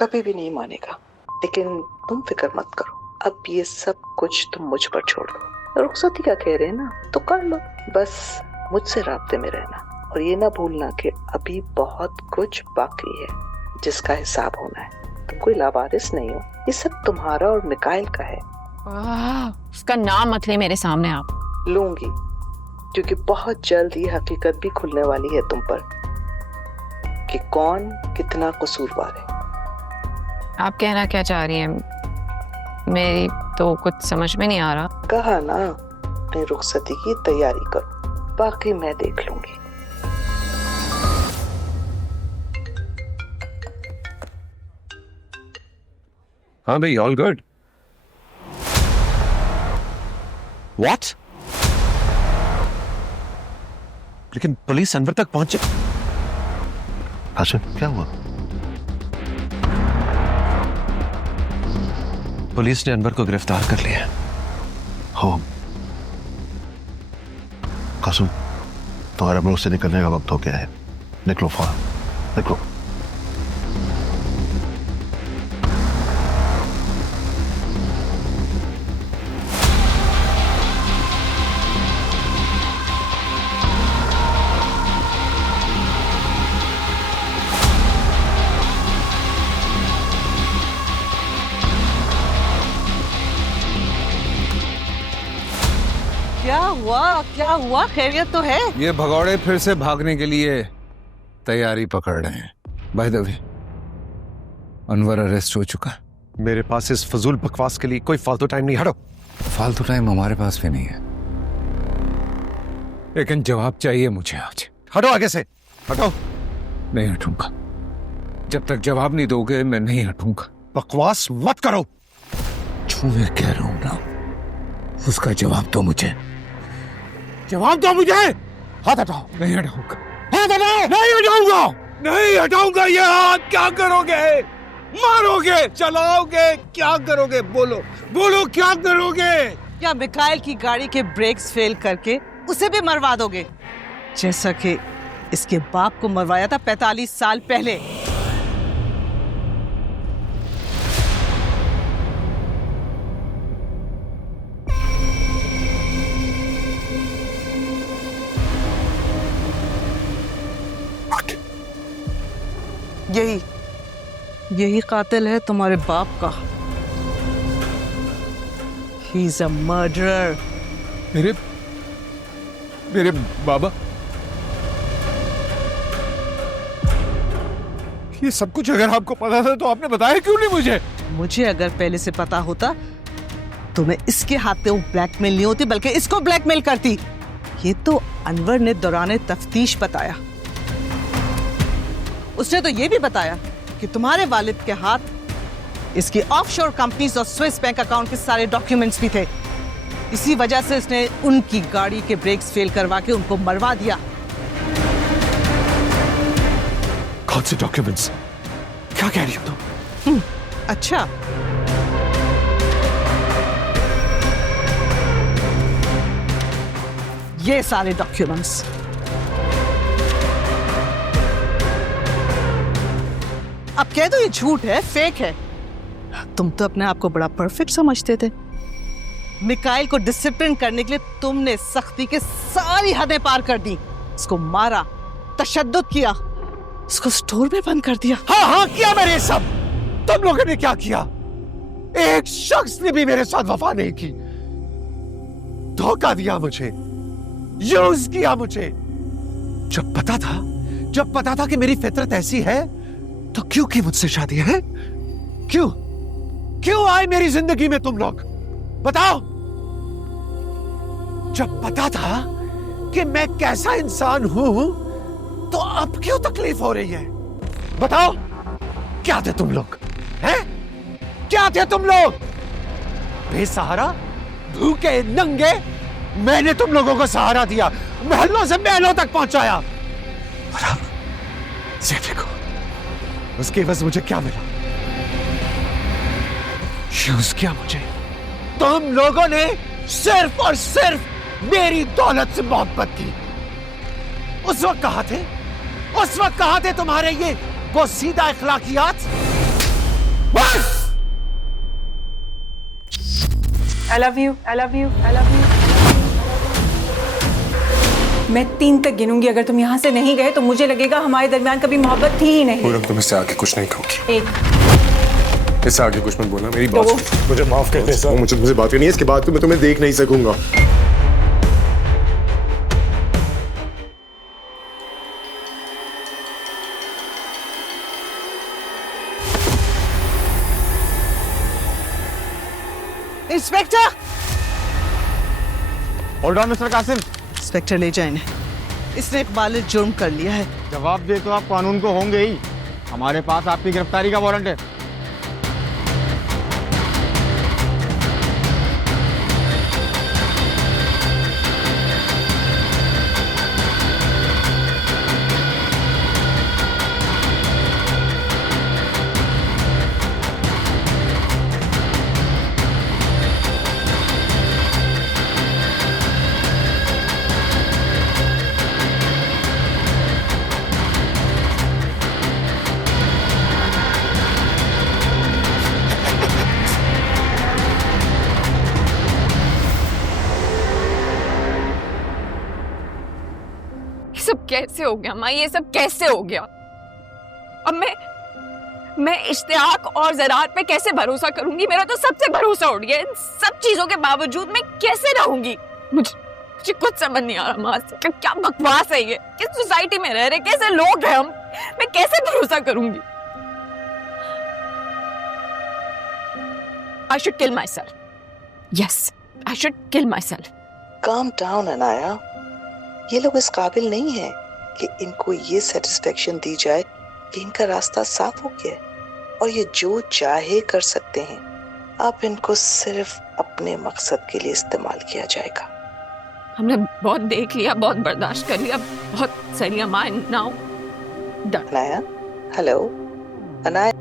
कभी भी नहीं मानेगा। लेकिन तुम फिक्र मत करो, अब ये सब कुछ तुम मुझ पर छोड़ दो। रुखसती का कह रहे हैं ना, तो कर लो। बस मुझसे राब्ते में रहना और ये ना भूलना कि अभी बहुत कुछ बाकी है जिसका हिसाब होना है। तुम कोई लावारिस नहीं हो, ये सब तुम्हारा और मिकाइल का है। उसका नाम मत ले मेरे सामने आप। लूंगी, क्योंकि बहुत जल्द ये हकीकत भी खुलने वाली है तुम पर कि कौन कितना कसूरवार है। आप कहना क्या चाह रही हैं? मेरी तो कुछ समझ में नहीं आ रहा। कहा ना, अपनी रुखसती की तैयारी करो, बाकी मैं देख लूंगी। हाँ भाई, ऑल गुड। व्हाट? लेकिन पुलिस अनवर तक पहुंचे। आशिफ, क्या हुआ? पुलिस ने अनवर को गिरफ्तार कर लिया। हो कासुम, तुम्हारे मुल्क से निकलने का वक्त हो गया है। निकलो फौरन, निकलो। क्या हुआ? खैरियत तो है? ये भगौड़े फिर से भागने के लिए तैयारी पकड़ रहे हैं। By the way, Anwar arrest हो चुका है। मेरे पास इस फजूल बकवास के लिए कोई फालतू टाइम नहीं। हटो। फालतू टाइम हमारे पास भी नहीं है, लेकिन जवाब चाहिए मुझे आज। हटो आगे से, हटो। नहीं हटूंगा, जब तक जवाब नहीं दोगे मैं नहीं हटूंगा। बकवास मत करो। जो मैं कह रहा हूं ना, उसका जवाब दो मुझे। जवाब दो मुझे। हाथ हटाओ। नहीं हटाऊंगा। हाथ हटाओ। नहीं हटाऊंगा। नहीं हटाऊंगा ये हाथ। क्या करोगे? मारोगे? चलाओगे? क्या करोगे? बोलो बोलो, क्या करोगे? या मिकाइल की गाड़ी के ब्रेक्स फेल करके उसे भी मरवा दोगे, जैसा कि इसके बाप को मरवाया था 45 साल पहले? यही कातिल है तुम्हारे बाप का। He is a murderer. मेरे बाबा? ये सब कुछ अगर आपको पता था तो आपने बताया क्यों नहीं मुझे? मुझे अगर पहले से पता होता तो मैं इसके हाथ पे वो ब्लैकमेल नहीं होती, बल्कि इसको ब्लैकमेल करती। ये तो अनवर ने दौरान तफ्तीश बताया। उसने तो ये भी बताया कि तुम्हारे वालिद के हाथ इसकी ऑफशोर कंपनीज और स्विस बैंक अकाउंट के सारे डॉक्यूमेंट्स भी थे। इसी वजह से इसने उनकी गाड़ी के ब्रेक्स फेल करवा के उनको मरवा दिया। कौन से डॉक्यूमेंट्स? क्या कह रही हो तुम? अच्छा, ये सारे डॉक्यूमेंट्स। अब कह दो ये झूठ है, फेक है। तुम तो अपने आप को बड़ा परफेक्ट समझते थे। मिकाइल को डिसिप्लिन करने के लिए तुमने सख्ती के सारी हदें पार कर दी। इसको मारा, तशद्दुद किया, इसको स्टोर में बंद कर दिया। हाँ किया मैंने सब। तुम लोगों ने क्या किया? एक शख्स ने भी मेरे साथ वफा नहीं की। धोखा दिया मुझे, यूज किया मुझे। जब पता था कि मेरी फितरत ऐसी है तो क्यों की मुझसे शादी है? क्यों आए मेरी जिंदगी में तुम लोग? बताओ। जब पता था कि मैं कैसा इंसान हूं तो अब क्यों तकलीफ हो रही है? बताओ, क्या थे तुम लोग? हैं? क्या थे तुम लोग? बेसहारा, भूखे, नंगे। मैंने तुम लोगों को सहारा दिया, महलों से महलों तक पहुंचाया। और अब ज़ेफे को उसके बस मुझे क्या मिला? यूज किया मुझे। तुम लोगों ने सिर्फ और सिर्फ मेरी दौलत से मोहब्बत की। उस वक्त कहां थे तुम्हारे ये वो सीधा इखलाकियात? बस। I love you, I love you, I love you. मैं 3 तक गिनूंगी। अगर तुम यहाँ से नहीं गए तो मुझे लगेगा हमारे दरमियान कभी मोहब्बत थी ही नहीं। पूनम, तुम इससे आगे कुछ नहीं कहोगी। 1 इससे आगे कुछ मत बोलना, मेरी बात 2 सुनो। मुझे माफ कर दे सर, मुझे तुमसे बात करनी है। इसके बाद तो मैं तुम्हें देख नहीं सकूंगा। Inspector! Hold on mister Qasim. Inspector ले जाए इन्हें। इसने एक बालिग जुर्म कर लिया है। जवाब दे तो आप कानून को होंगे ही। हमारे पास आपकी गिरफ्तारी का वारंट है। सब कैसे हो गया माँ? ये सब कैसे हो गया? अब मैं इश्तियाक और ज़रात पे कैसे भरोसा करूंगी? मेरा तो सबसे भरोसा उठ गया। इन सब चीजों के बावजूद मैं कैसे रहूंगी? मुझे कुछ समझ नहीं आ रहा माँ। क्या बकवास है ये? किस सोसाइटी में रह रहे, कैसे लोग हैं हम? मैं कैसे भरोसा करूंगी? I should kill myself. Yes, I should kill myself. Calm down Anaya. ये लोग इस काबिल नहीं है कि इनको ये सेटिस्फेक्शन दी जाए कि इनका रास्ता साफ हो गया है और ये जो चाहे कर सकते हैं। अब इनको सिर्फ अपने मकसद के लिए इस्तेमाल किया जाएगा। हमने बहुत देख लिया, बहुत बर्दाश्त कर लिया, बहुत सही माँ। Now done. Anaya, hello Anaya.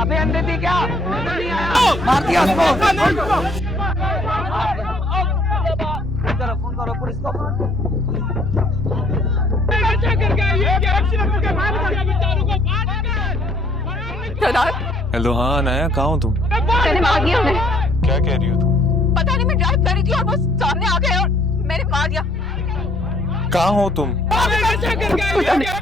अबे अंदर थी क्या? मार दिया उसको। फोन करो पुलिस को। हेलो, हाँ अनाया, कहाँ हो तुम? मैंने मार दिया उन्हें। क्या कह रही हो तुम? पता नहीं, मैं ड्राइव कर रही थी और वो सामने आ गए और मैंने मार दिया। कहाँ हो तुम?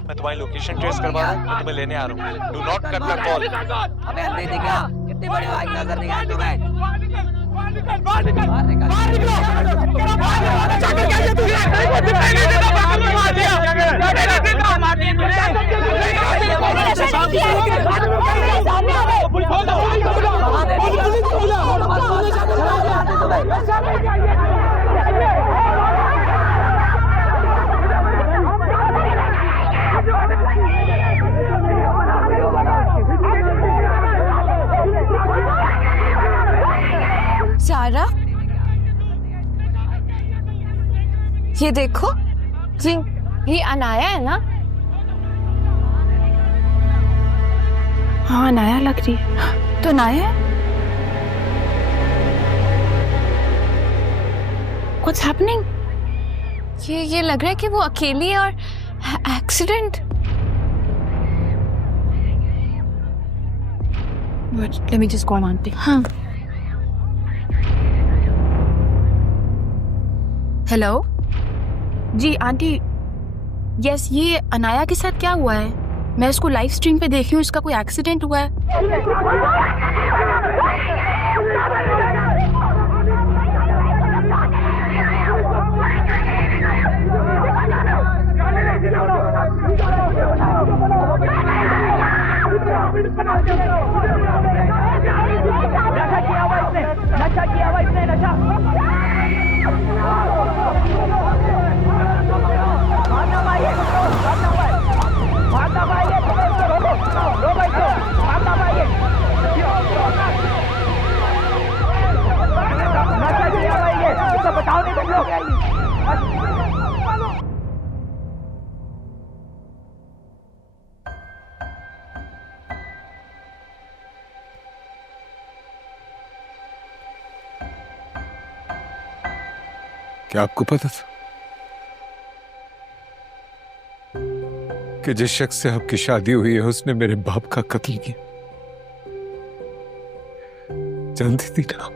मैं तुम्हारी लोकेशन ट्रेस करवा रहा हूँ, मैं तुम्हें लेने आ रहा हूँ। Do not cut the call. अबे अंदर थी क्या? कितनी बड़ी बाइक नजर नहीं आई तुम्हें? सारा, ये देखो, ये अनाया है ना? हाँ अनाया लग रही है। तो अनाया है? What's happening? ये लग रहा है कि वो अकेली है और accident. Let me just call auntie. हाँ। हेलो जी आंटी, यस, ये अनाया के साथ क्या हुआ है? मैं उसको लाइव स्ट्रीम पे देखी हूँ, इसका कोई एक्सीडेंट हुआ है? क्या आपको पता था कि जिस शख्स से आपकी शादी हुई है उसने मेरे बाप का कत्ल किया? जानती थी ना?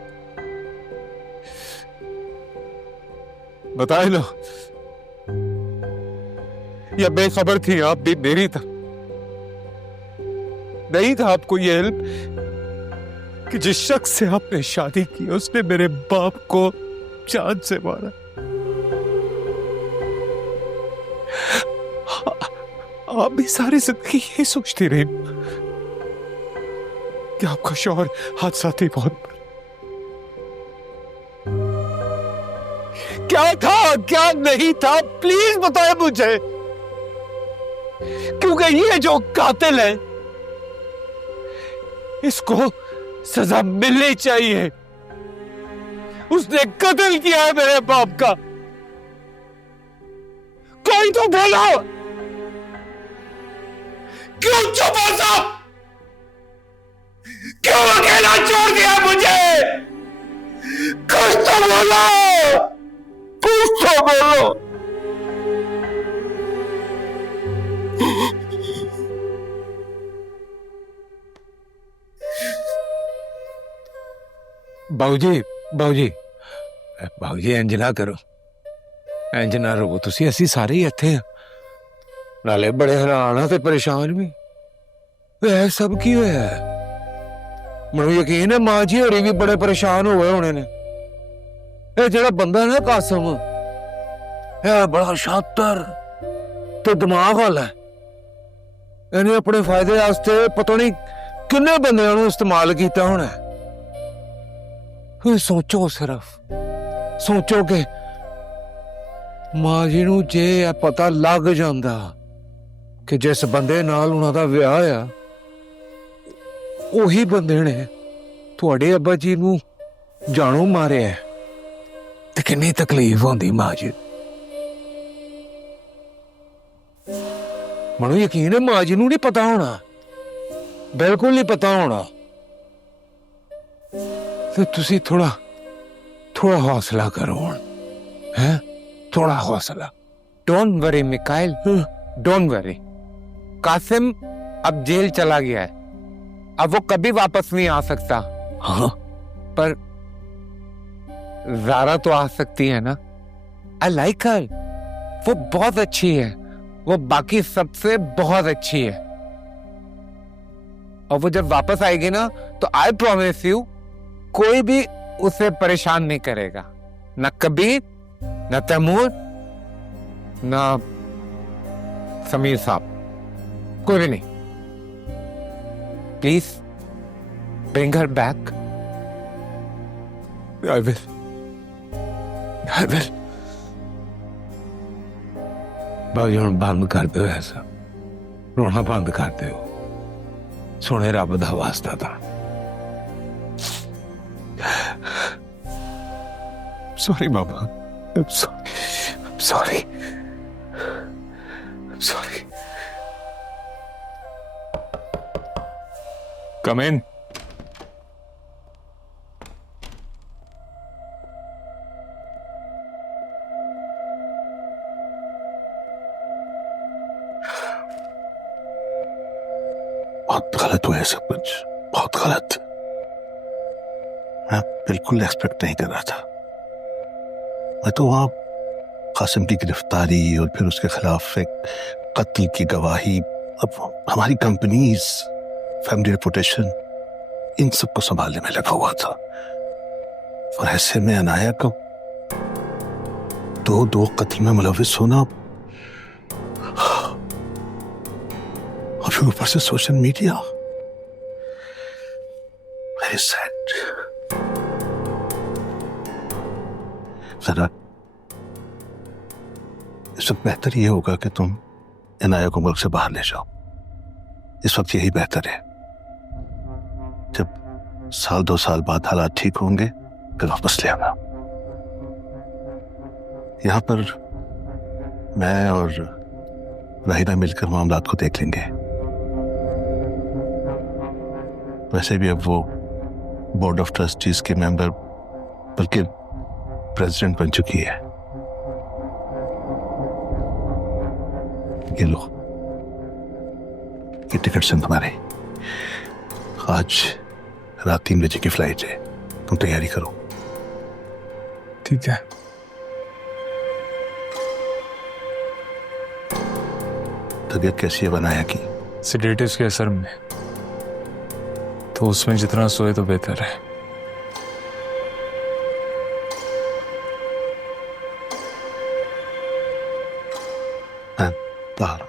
बताए लो, या बेखबर थी आप भी मेरी तरह? नहीं था आपको ये इल्म कि जिस शख्स से आपने शादी की उसने मेरे बाप को जान से मारा? आप भी सारी जिंदगी यही सोचती रही कि आपका शौहर हादसाती बहुत क्या था क्या नहीं था? प्लीज बताएं मुझे, क्योंकि ये जो कातिल है इसको सजा मिलनी चाहिए। उसने कत्ल किया है मेरे बाप का। कोई तो बोलो, क्यों चुप हो सब? क्यों अकेला छोड़ दिया मुझे? कुछ तो बोलो, कुछ तो बोलो। बाबूजी बाबूजी बाबूजी इंज ना करो, इंज ना रो, तुसी असी सारे ही इत्थे हैं, नाले बड़े हैरान ते परेशान भी। वह सब की होया है? ਮੈਨੂੰ ਯਕੀਨ ਹੈ ਮਾਂ ਜੀ ਹੋਰੀ ਵੀ ਬੜੇ ਪਰੇਸ਼ਾਨ ਹੋਏ ਹੋਣੇ ਨੇ। ਇਹ ਜਿਹੜਾ ਬੰਦਾ ਨਾ ਕਾਸਮ, ਇਹ ਬੜਾ ਸ਼ਾਤਰ ਤੇ ਦਿਮਾਗ ਵਾਲਾ ਹੈ। ਇਹਨੇ ਆਪਣੇ ਫਾਇਦੇ ਵਾਸਤੇ ਪਤਾ ਨਹੀਂ ਕਿੰਨੇ ਬੰਦਿਆਂ ਨੂੰ ਇਸਤੇਮਾਲ ਕੀਤਾ ਹੋਣਾ। सोचो, सिर्फ सोचो कि मां जी नूं जे पता लग जांदा कि जिस बंदे नाल उन्हां दा विआह आ ओही बंदे ने तुहाडे अब्बा जी नूं जानो मारिया ते किन्नी तकलीफ होंदी मां जी। मनु यकीन है मां जी नूं नहीं पता होना, बिल्कुल नहीं पता होना। तो तुसी थोड़ा हौसला करो, हैं? थोड़ा हौसला। Don't worry Mikail, don't worry. Qasim अब जेल चला गया है, अब वो कभी वापस नहीं आ सकता। हाँ, पर ज़ारा तो आ सकती है ना? आई लाइक हर, वो बहुत अच्छी है, वो बाकी सबसे बहुत अच्छी है। और वो जब वापस आएगी ना तो आई प्रॉमिस यू कोई भी उसे परेशान नहीं करेगा, न कबीर, न तैमूर, न समीर साहब, कोई भी नहीं। Please bring her back. I will, I will. भाई हुण बंद कर दो, ऐसा रोना बंद कर दो, सोने रब दा वास्ता था। Sorry, Mama. I'm sorry. I'm sorry. I'm sorry. Come in. बहुत गलत हुआ है सब कुछ, बहुत गलत। मैं बिल्कुल एक्सपेक्ट नहीं कर रहा था। मैं तो वहां कासिम की गिरफ्तारी और फिर उसके खिलाफ एक कत्ल की गवाही, अब हमारी कंपनीज, फैमिली रेपुटेशन, इन सबको संभालने में लगा हुआ था। और ऐसे में अनाया को दो कत्ल में मुलविस होना, और फिर ऊपर से सोशल मीडिया, वेरी सैड। जरा इस वक्त बेहतर ये होगा कि तुम अनाया को मुल्क से बाहर ले जाओ। इस वक्त यही बेहतर है। जब 1-2 साल बाद हालात ठीक होंगे फिर वापस ले आना। यहां पर मैं और वाहिदा मिलकर मामलात को देख लेंगे। वैसे भी अब वो बोर्ड ऑफ ट्रस्टीज के मेंबर बल्कि प्रेसिडेंट बन चुकी है। ये लो, ये टिकट्स हैं तुम्हारे। आज रात 3 बजे की फ्लाइट है, तुम तैयारी करो। ठीक है। तबीयत कैसी है बनाया की? सेडेटिव्स के असर में, तो उसमें जितना सोए तो बेहतर है। बाहर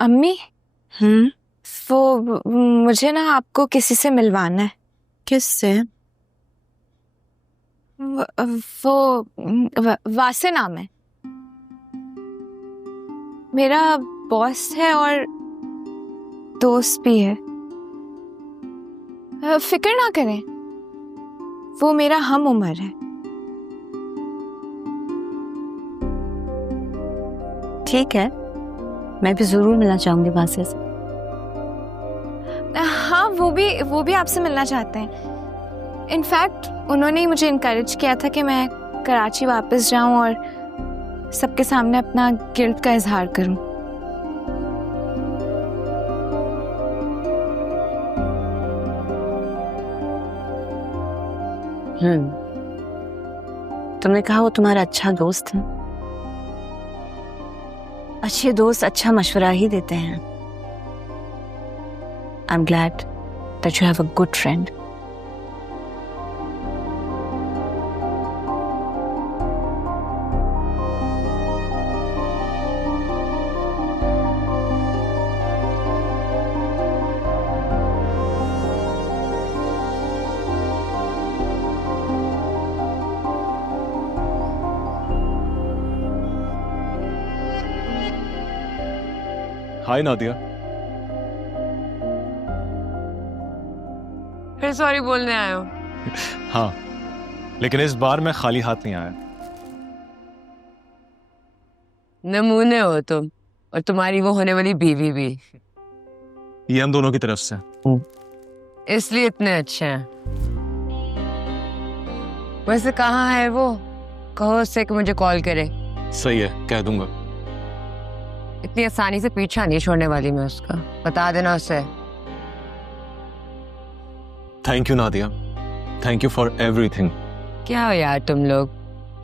अम्मी, वो मुझे ना आपको किसी से मिलवाना है। किससे? वो वासे नाम है, मेरा बॉस है और दोस्त भी है। फिक्र ना करें, वो मेरा हम उम्र है। ठीक है, मैं भी जरूर मिलना चाहूंगी वासे से। हाँ, वो भी आपसे मिलना चाहते हैं। इनफैक्ट उन्होंने ही मुझे इनकरेज किया था कि मैं कराची वापस जाऊं और सबके सामने अपना गिल्ट का इजहार करूं। तुमने कहा वो तुम्हारा अच्छा दोस्त है। अच्छे दोस्त अच्छा मशवरा ही देते हैं। I am glad that you have a good friend. Hi Nadia. फिर सॉरी बोलने आए हो? हाँ, लेकिन इस बार मैं खाली हाथ नहीं आया। नमूने हो तुम, और तुम्हारी वो होने वाली बीवी भी। ये हम दोनों की तरफ से। इसलिए इतने अच्छे हैं। वैसे कहाँ है वो? कहो उससे कि मुझे कॉल करे। सही है, कह दूंगा। इतनी आसानी से पीछा नहीं छोड़ने वाली मैं उसका, बता देना उसे। Thank you Nadia, thank you for everything. क्या हो यार तुम लोग,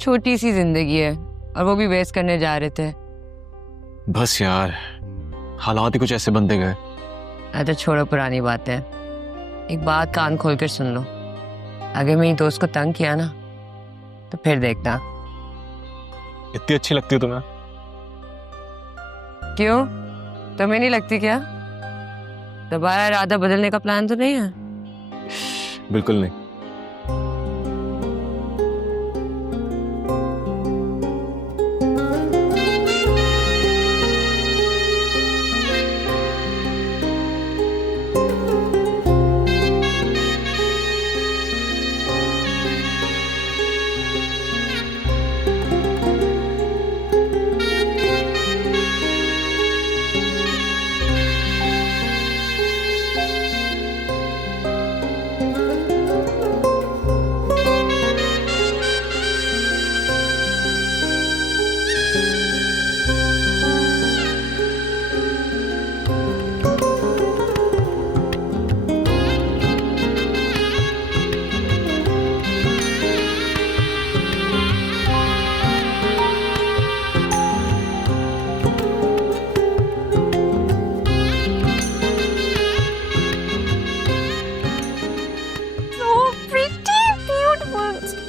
छोटी सी जिंदगी है और वो भी वेस्ट करने जा रहे थे। बस यार, हालात ही कुछ ऐसे बनते गए। अच्छा छोड़ो पुरानी बातें, एक बात कान खोल कर सुन लो। अगर मेरी दोस्त को तंग किया ना तो फिर देखना। इतनी अच्छी लगती है तुम्हें? क्यों, तुम्हें नहीं लगती क्या? दोबारा इरादा बदलने का प्लान तो नहीं है? बिल्कुल नहीं।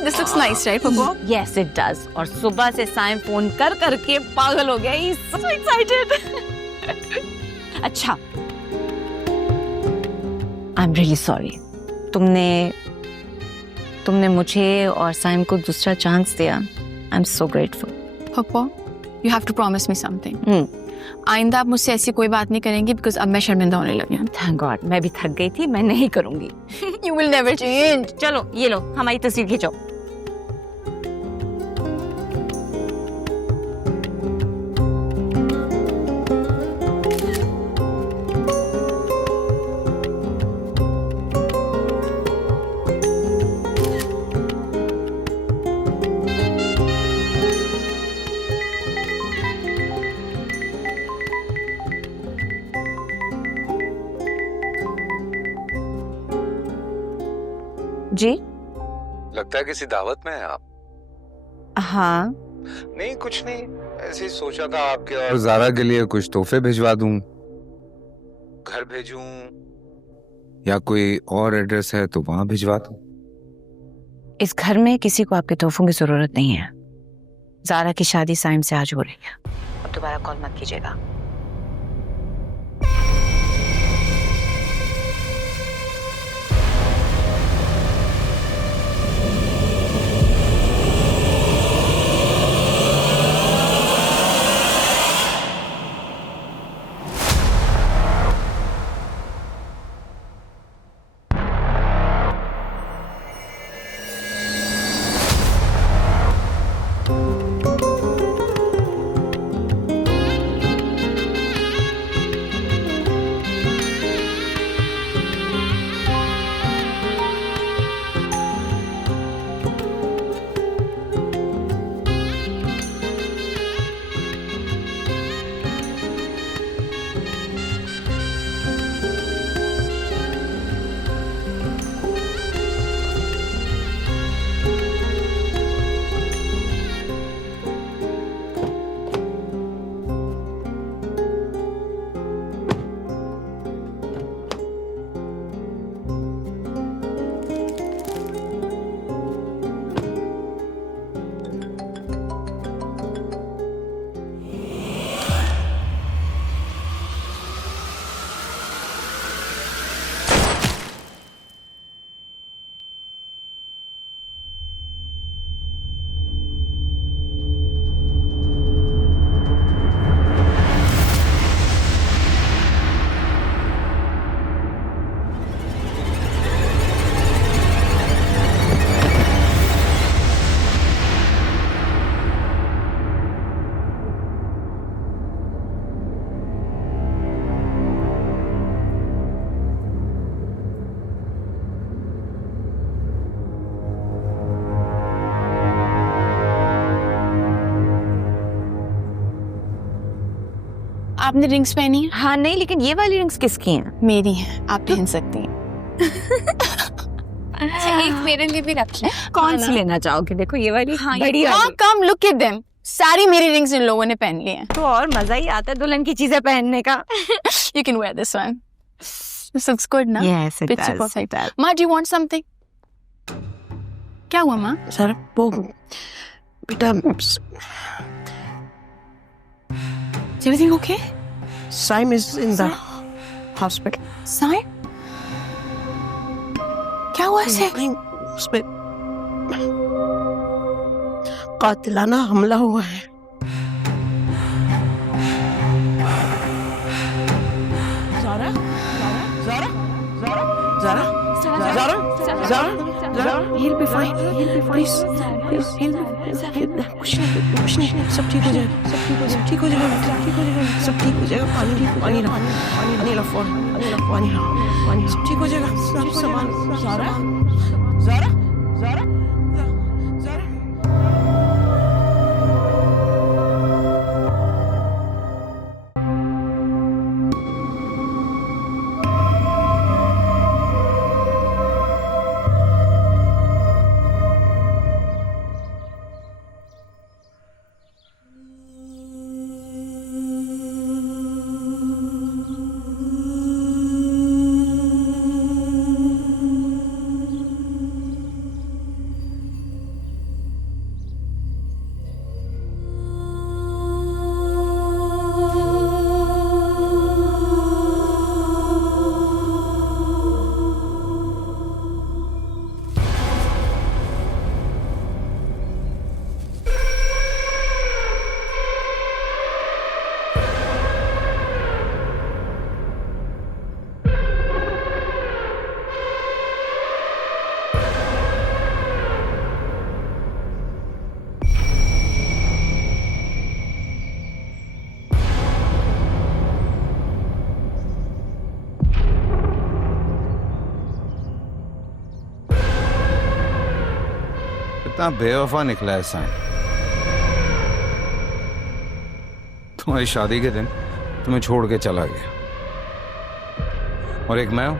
This looks nice, right, Papa? Yes, it does. और सुबह से साइम फोन कर करके पागल हो गया। He's so excited. अच्छा, I'm really sorry. तुमने मुझे और साइम को दूसरा चांस दिया। I'm so grateful. Papa, you have to promise me something. आइंदा आप मुझसे ऐसी कोई बात नहीं करेंगी because अब मैं शर्मिंदा होने लगी हूँ। Thank God, मैं भी थक गई थी, मैं नहीं करूँगी। You will never change. चलो, ये लो, हमारी तस्वीर खींचो। जी लगता है किसी दावत में है आप। हाँ नहीं कुछ नहीं, ऐसे ही सोचा था आपके और ज़ारा के लिए कुछ तोहफे भिजवा दूं, घर भेजूं या कोई और एड्रेस है तो वहां भिजवा दूं। इस घर में किसी को आपके तोहफों की जरूरत नहीं है। ज़ारा की शादी साइम से आज हो रही है। अब दोबारा कॉल मत कीजिएगा। आपने रिंग्स पहनी है? हाँ नहीं, लेकिन ये वाली रिंग्स किसकी हैं? मेरी हैं, आप पहन सकती हैं। अच्छा, एक मेरे लिए भी रख लें। कौन सी लेना चाहोगे? देखो ये वाली हाँ, बढ़िया। कम लुक एट देम, सारी मेरी रिंग्स इन लोगों ने पहन ली हैं। तो और मजा ही आता है दुल्हन की चीजें पहनने का। You can wear this one. This looks good, ना? Yes, it Picture does. perfect. Ma, do you want something? क्या हुआ माँ? सर वो बेटा Is everything okay? Saim is in the hospital. Sai? क्या हुआ इसे? उसमें कातिलाना हमला हुआ है। Zaara Zaara Zaara Zaara Zaara Zaara he'll be fine, please he'll be कुछ नहीं, सब ठीक हो जाएगा, सब ठीक हो जाएगा, सब ठीक हो जाएगा। पानी ला सब ठीक हो जाएगा, सब सामान। ज़ारा ज़ारा ज़ारा ज़ारा कितना बेवफा निकला है साइन। तुम्हारी शादी के दिन तुम्हें छोड़ के चला गया, और एक मैं हूं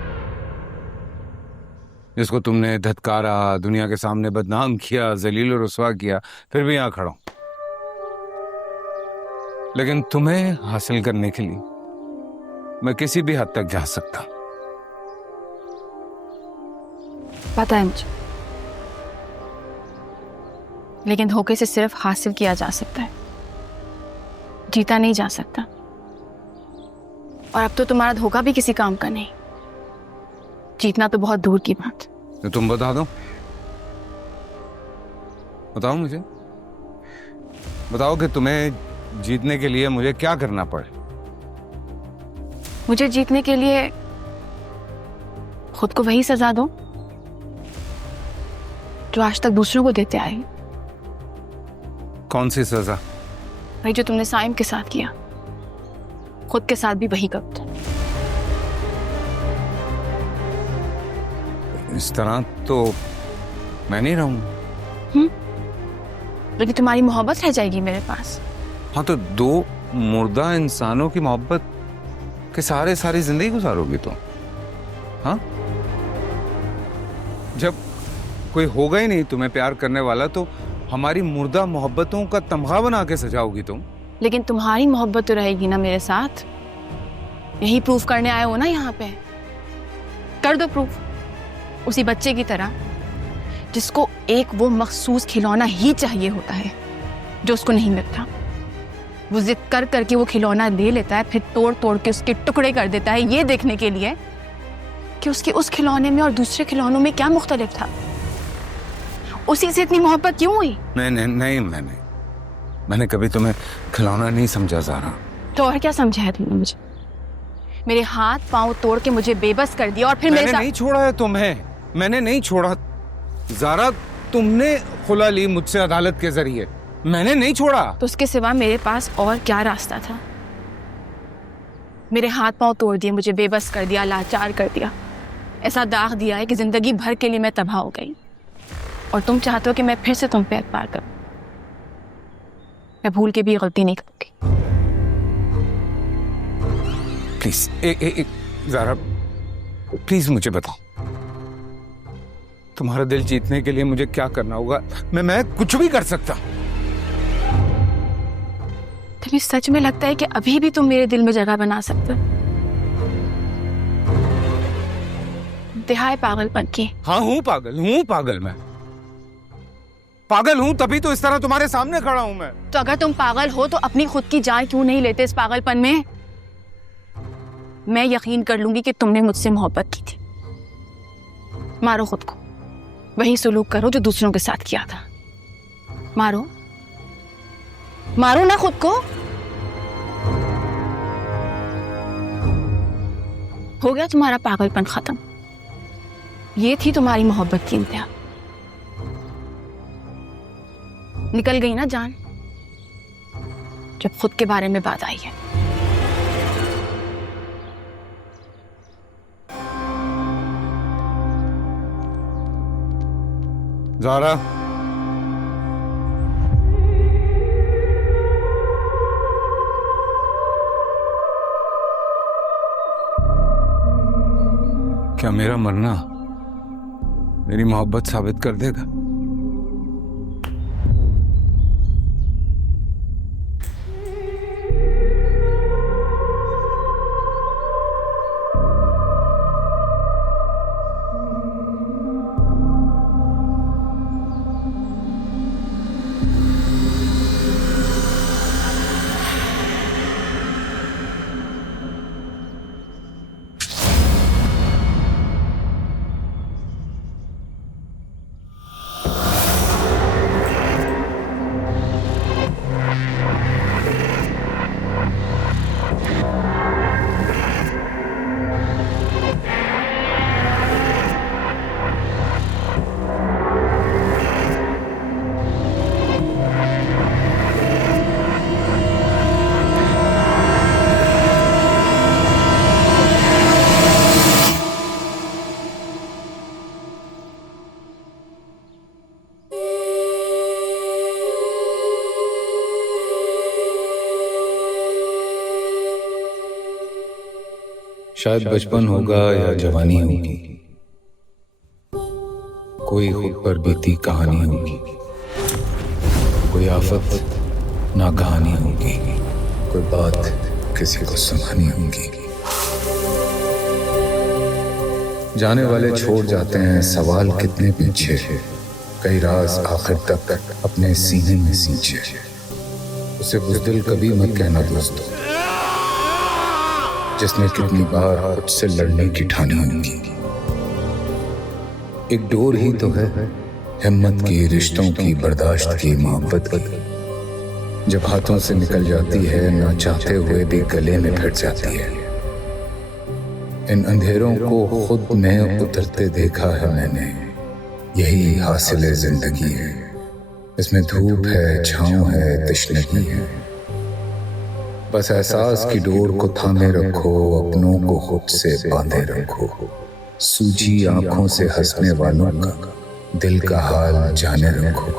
जिसको तुमने धत्कारा, दुनिया के सामने बदनाम किया, जलील और रुसवा किया, फिर भी यहां खड़ा हूं। लेकिन तुम्हें हासिल करने के लिए मैं किसी भी हद तक जा सकता। पता है मुझे, लेकिन धोखे से सिर्फ हासिल किया जा सकता है, जीता नहीं जा सकता। और अब तो तुम्हारा धोखा भी किसी काम का नहीं, जीतना तो बहुत दूर की बात। तो तुम बता दो, बताओ मुझे, बताओ कि तुम्हें जीतने के लिए मुझे क्या करना पड़े। मुझे जीतने के लिए खुद को वही सजा दो जो आज तक दूसरों को देते आए। कौन सी सजा? वही जो तुमने साइम के साथ किया, खुद के साथ भी वही करो। इस तरह तो मैं नहीं रहूंगा। लेकिन तुम्हारी मोहब्बत रह जाएगी मेरे पास। हाँ, तो दो मुर्दा इंसानों की मोहब्बत के सहारे सारी जिंदगी गुजारोगी तुम? हाँ, जब कोई होगा ही नहीं तुम्हें प्यार करने वाला, तो हमारी मुर्दा मोहब्बतों का तमगा बना के सजाओगी तुम। लेकिन तुम्हारी मोहब्बत तो रहेगी ना मेरे साथ। यही प्रूफ करने आए हो ना यहाँ पे, कर दो प्रूफ। उसी बच्चे की तरह जिसको एक वो मखसूस खिलौना ही चाहिए होता है जो उसको नहीं मिलता। वो जिद कर करके वो खिलौना ले लेता है, फिर तोड़ तोड़ के उसके टुकड़े कर देता है, ये देखने के लिए कि उसके उस खिलौने में और दूसरे खिलौनों में क्या मुख्तलिफ था। उसी से इतनी मोहब्बत क्यों हुई? नहीं, मैंने कभी तुम्हें खिलौना नहीं समझा ज़ारा। तो और क्या समझाया तुमने मुझे? मेरे हाथ पांव तोड़ के मुझे बेबस कर दिया और फिर मैंने नहीं छोड़ा है तुम्हें, मैंने नहीं छोड़ा ज़ारा। तुमने खुला ली मुझसे अदालत के जरिए, मैंने नहीं छोड़ा। तो उसके सिवा मेरे पास और क्या रास्ता था? मेरे हाथ पांव तोड़ दिए, मुझे बेबस कर दिया, लाचार कर दिया, ऐसा दाग दिया है कि जिंदगी भर के लिए मैं तबाह हो गई। और तुम चाहते हो कि मैं फिर से तुम पे एतबार करूं। मैं भूल के भी गलती नहीं करूंगी। प्लीज एक ज़ारा, प्लीज मुझे बताओ, तुम्हारा दिल जीतने के लिए मुझे क्या करना होगा? मैं कुछ भी कर सकता। तुम्हें सच में लगता है कि अभी भी तुम मेरे दिल में जगह बना सकते हो? दिहाय पागलपन की। हाँ हूँ पागल मैं पागल हूँ, तभी तो इस तरह तुम्हारे सामने खड़ा हूं मैं। तो अगर तुम पागल हो तो अपनी खुद की जान क्यों नहीं लेते इस पागलपन में? मैं यकीन कर लूंगी कि तुमने मुझसे मोहब्बत की थी। मारो खुद को, वही सुलूक करो जो दूसरों के साथ किया था। मारो ना खुद को। हो गया तुम्हारा पागलपन खत्म। ये थी तुम्हारी मोहब्बत की इंतहा। निकल गई ना जान जब खुद के बारे में बात आई है। ज़ारा, क्या मेरा मरना मेरी मोहब्बत साबित कर देगा? शायद बचपन होगा या जवानी होगी, कोई खुद पर बीती कहानी होगी, कोई आफत ना कहानी होगी, कोई बात किसी को सुनानी होगी। जाने वाले छोड़ जाते हैं सवाल कितने पीछे, कई राज आखिर तक अपने सीने में सींचे। उसे बुज़दिल कभी मत कहना दोस्तों, जिसने कितनी बार खुद से लड़ने की ठानी होगी। एक डोर ही तो है हिम्मत की, रिश्तों की, बर्दाश्त की, मोहब्बत की। जब हाथों से निकल जाती है ना चाहते हुए भी गले में फिट जाती है। इन अंधेरों को खुद में उतरते देखा है मैंने, यही हासिल जिंदगी है। इसमें धूप है, छाँव है, तशनगी है। बस एहसास की डोर को थामे रखो, अपनों को खुद से बांधे रखो। सूजी आंखों से हंसने वालों का दिल का हाल जाने रखो।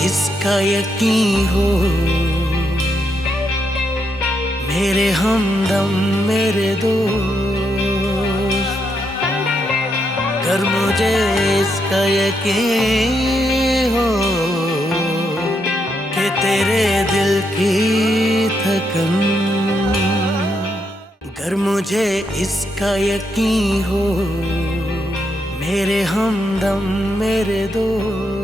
इसका यकीन हो मेरे हमदम मेरे दोस्त, कर मुझे इसका यकीन हो कि तेरे दिल की थकन अगर मुझे इसका यकीन हो, मेरे हमदम मेरे दोस्त।